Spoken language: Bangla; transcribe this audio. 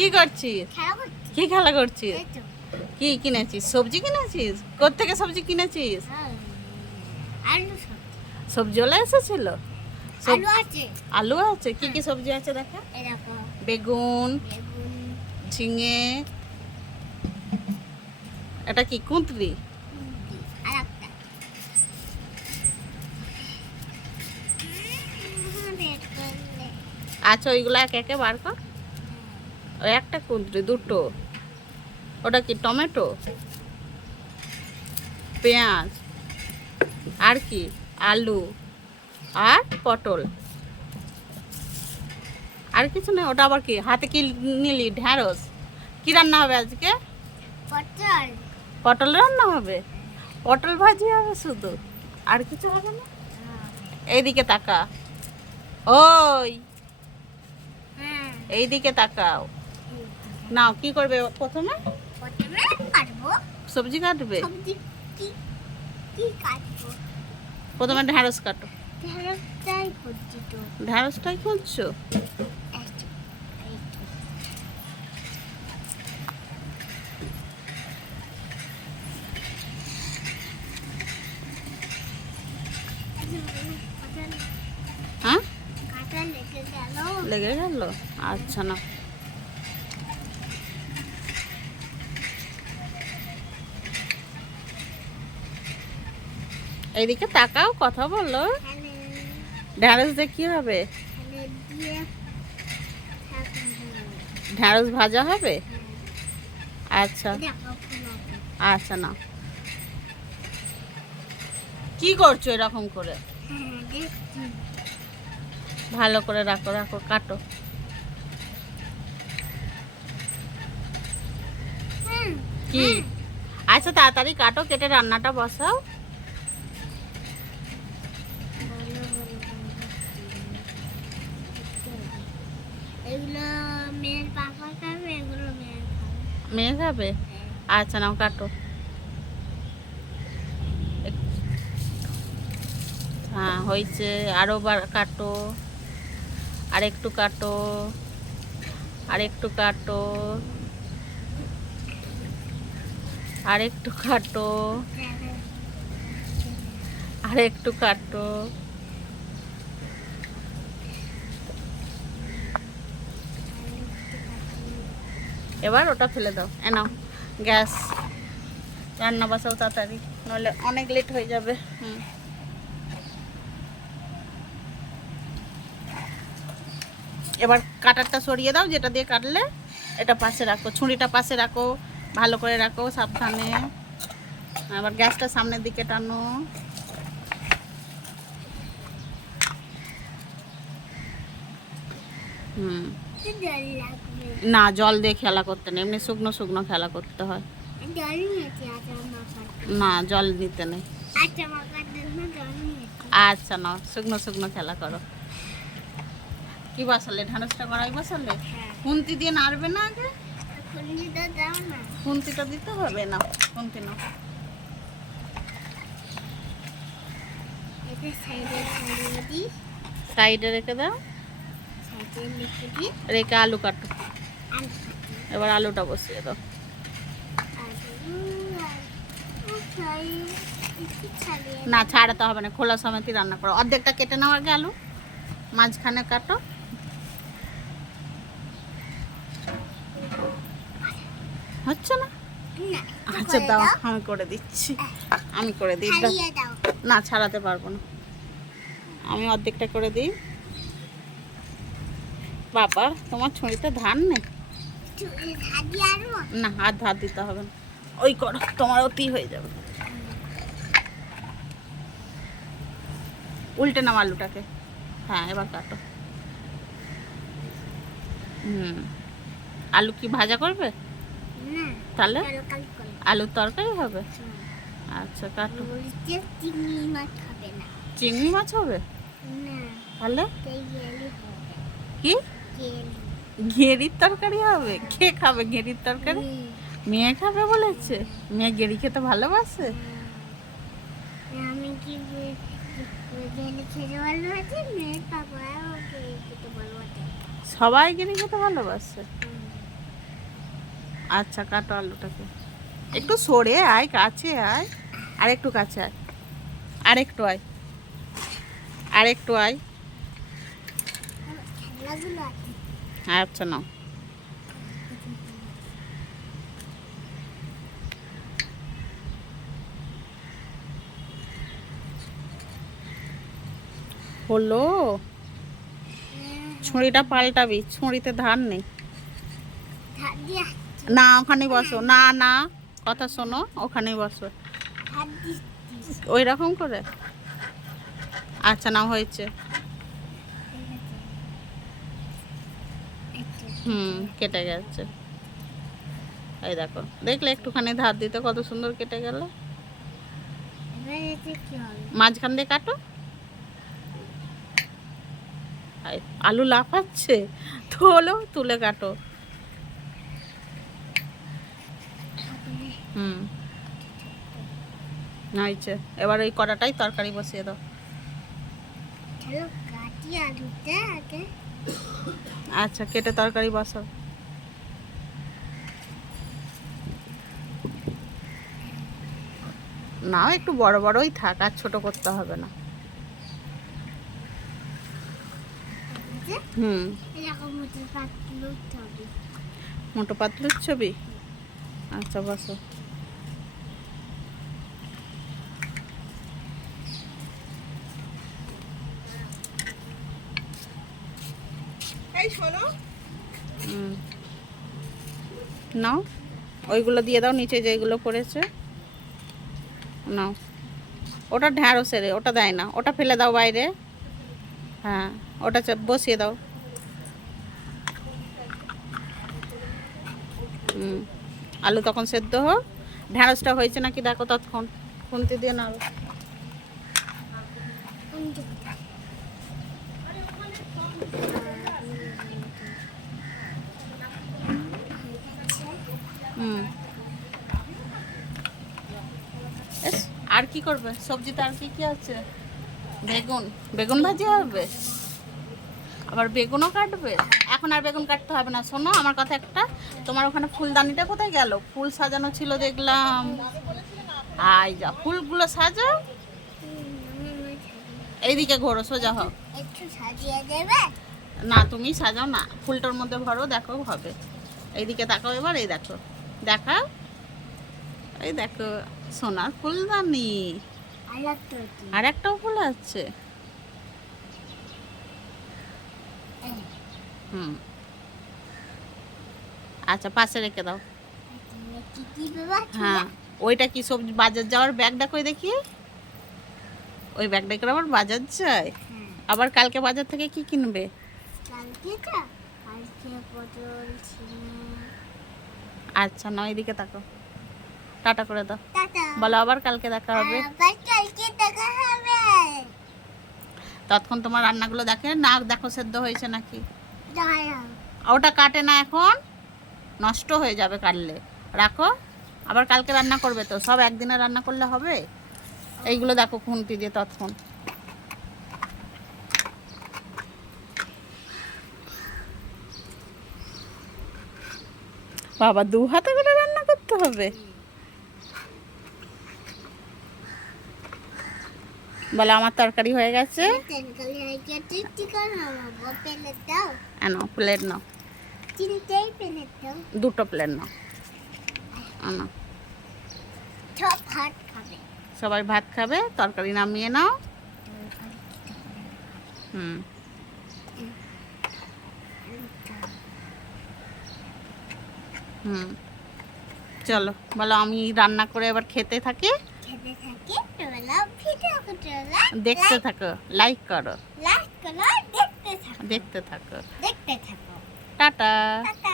কি করছিস? খেলা কি খেলা করছিস? কি কিনেছিস? সবজি কিনেছিস? কোথেকে সবজি কিনেছিস? হ্যাঁ। সব। সবজি ওলা এসেছিল? আলু আছে। কি কি সবজি আছে দেখা? বেগুন ঝিঙে। এটা কি কুঁতরি আচ্ছা ওইগুলো এক একে বার কর। একটা কুঁদরি দুটো। ওটা কি টমেটো? পেঁয়াজ। আর কি? আলু। আর পটল। আর কিছু নেই ওটা আবার কি? হাতে কি নিলি? ঢ্যাঁড়স কি রান্না হবে আজকে? পটল। পটল রান্না হবে? পটল ভাজি হবে শুধু? আর কিছু হবে না? এইদিকে তাকা ওই। হ্যাঁ। এইদিকে তাকাও। নাও কি করবে প্রথমে? প্রথমে কাটবো। সবজি কাটবে? সবজি কি কি কাটবো? প্রথমে ঢ্যাঁড়স কাটো। ঢেঁড়সটাই করছি তো। ঢ্যাঁড়সটাই খুঁজছো? হ্যাঁ? লেগে গেল। আচ্ছা না এইদিকে তাকাও কথা বলো। ঢ্যাঁড়স দিয়ে কি হবে? ঢ্যাঁড়স ভাজা হবে? আচ্ছা। আচ্ছা না কি করছ এরকম করে? হ্যাঁ ভালো করে রাখো রাখো কাটো। কি? আচ্ছা তাড়াতাড়ি কাটো কেটে রান্নাটা বসাও বলো, বলো, বলো। এগুলো মেয়ের পাপা খাবে এগুলো মেয়ের খাবে। মেয়ে খাবে? আচ্ছা নাও কাটো। হ্যাঁ হয়েছে। আরও বার কাটো। আর একটু কাটো। আর একটু কাটো। আর একটু কাটো আর একটু কাটো। এবার ওটা ফেলে দাও। এ নাও, গ্যাস। রান্না বাসাও তাড়াতাড়ি নাহলে অনেক লেট হয়ে যাবে। হুম। এবার কাটারটা সরিয়ে দাও, যেটা দিয়ে কাটলে এটা পাশে রাখো। ছুরিটা পাশে রাখো, ভালো করে রাখো সাবধানে। আবার গ্যাসটা সামনের দিকে টানো। হুম। না জল দিয়ে খেলা করতে নেই। এমনি শুকনো শুকনো খেলা করতে হয়। না জল দিতে নেই। আচ্ছা না শুকনো শুকনো খেলা করো। কি বসালে? ঢাঁড়সটা কড়াই বসালে? হ্যাঁ। খুন্তি দিয়ে নাড়বে না আগে? খুন্তিটা দিতে হবে? না খুন্তি না সাইডে রেখে দাও। রেখে আলু কাটো এবার আলুটা বসিয়ে দাও। না, ছাড়াতে হবে না, খোলা সমেতই রান্না করো। অর্ধেকটা কেটে নাও আগে আলু, মাঝখানে কাটো। হচ্ছে না? আচ্ছা দাও। আমি করে দিচ্ছি। আমি করে দিই না, ছাড়াতে পারব না। আমি অর্ধেকটা করে দিই। বাবা তোমার ছুরিতে ধান নেই? না হাত ধার দিতে হবে না। ওই করো তোমার অতি হয়ে যাবে। উল্টে নাও আলুটাকে। হ্যাঁ এবার কাটো। হুম। আলু কি ভাজা করবে? তাহলে? আলুর তরকারি হবে? আচ্ছা কাটো। চিংড়ি মাছ হবে তাহলে? কি? ঘেরির তরকারি হবে? কে খাবে ঘেরির তরকারি? মেয়ে খাবে বলেছে। মেয়ে গেরি খেতে ভালোবাসে? আমি কি ওকে খেতে ভালোবাসে সবাই গেরি খেতে ভালোবাসে? আচ্ছা কাটো আলুটাকে। একটু সরে আয় কাছে আয়। আর একটু কাছে আয়। আর একটু আয়। আর একটু আয় আছে আচ্ছা নাও হলো? ছুরিটা পাল্টাবি ছুরিতে ধার নেই। না, ওখানেই বসো। না না, কথা শোনো, ওখানেই বসো। ওই রকম করে? আচ্ছা না হয়েছে। হুম, কেটে গেছে। এই দেখো, দেখলে একটুখানি ধার দিতে কত সুন্দর কেটে গেল। মাঝখান দিয়ে কাটো। আলু লাফাচ্ছে তোলো তুলে কাটো। হুম। হয়েছে এবার ওই কড়াটাই তরকারি বসিয়ে দাও। আলুটা আগে। আচ্ছা কেটে তরকারি বসাও। নাও একটু বড় বড়ই থাক আর ছোট করতে হবে না। হুম। মোটো পাতলুর ছবি আচ্ছা বসো হুম। নাও ওইগুলো দিয়ে দাও নিচে যেগুলো পড়েছে। নাও। ওটা ঢ্যাঁড়ো সেরে ওটা দেয় না ওটা ফেলে দাও বাইরে। হ্যাঁ ওটা বসিয়ে দাও। হুম আলু তখন সেদ্ধ হোক। ঢ্যাঁড়সটা হয়েছে নাকি দেখো ততক্ষণ খুন্তি দিয়ে নাড়ো কোন দিকটা হুম এস, আর কি করবে? সবজিতে আর কি কি আছে? বেগুন। বেগুন ভাজি হবে। আবার বেগুনও কাটবে। এখন আর বেগুন কাটতে হবে না। শোনো আমার কথা একটা। তোমার ওখানে ফুলদানিটা কোথায় গেল? ফুল সাজানো ছিল দেখলাম। আই যা ফুলগুলো সাজাও এইদিকে ঘোরো সোজা হোক একটু সাজিয়ে দেবে? না তুমি সাজাও না। ফুলটার মধ্যে ভরো দেখো হবে। এইদিকে তাকাও এবার এই দেখো। দেখাও। এই দেখো। সোনার ফুলদানি আর একটাও ফুল আছে। হুম। আচ্ছা পাশে রেখে দাও। হ্যাঁ ওইটা কি সবজি? বাজার যাওয়ার ব্যাগটা কই দেখি। ওই ব্যাগটা করে আবার বাজার যায়। হ্যাঁ। আবার কালকে বাজার থেকে কি কিনবে? আচ্ছা না এদিকে তাকো টাটা করে দাও। বলো আবার কালকে দেখা হবে। ততক্ষণ তোমার রান্নাগুলো দেখে না দেখো সেদ্ধ হয়েছে নাকি। ওটা কাটে না এখন নষ্ট হয়ে যাবে কাটলে। রাখো। আবার কালকে রান্না করবে তো সব একদিনে রান্না করলে হবে? এইগুলো দেখো খুন্তি দিয়ে তৎক্ষণ বাবা দু হাতে করে রান্না করতে হবে? বলে আমার তরকারি হয়ে গেছে। আনো প্লেট নাও। দুটো প্লেট নাও। আনো সবাই ভাত খাবে তরকারি নামিয়ে নাও। হুম। হুম। চলো বলো আমি রান্না করে এবার খেতে থাকি। খেতে থাকে তোলা ভিডিও তোলা দেখতে থাকো লাইক করো। লাইক করো দেখতে থাকো। দেখতে থাকো। দেখতে থাকো। টাটা। টাটা।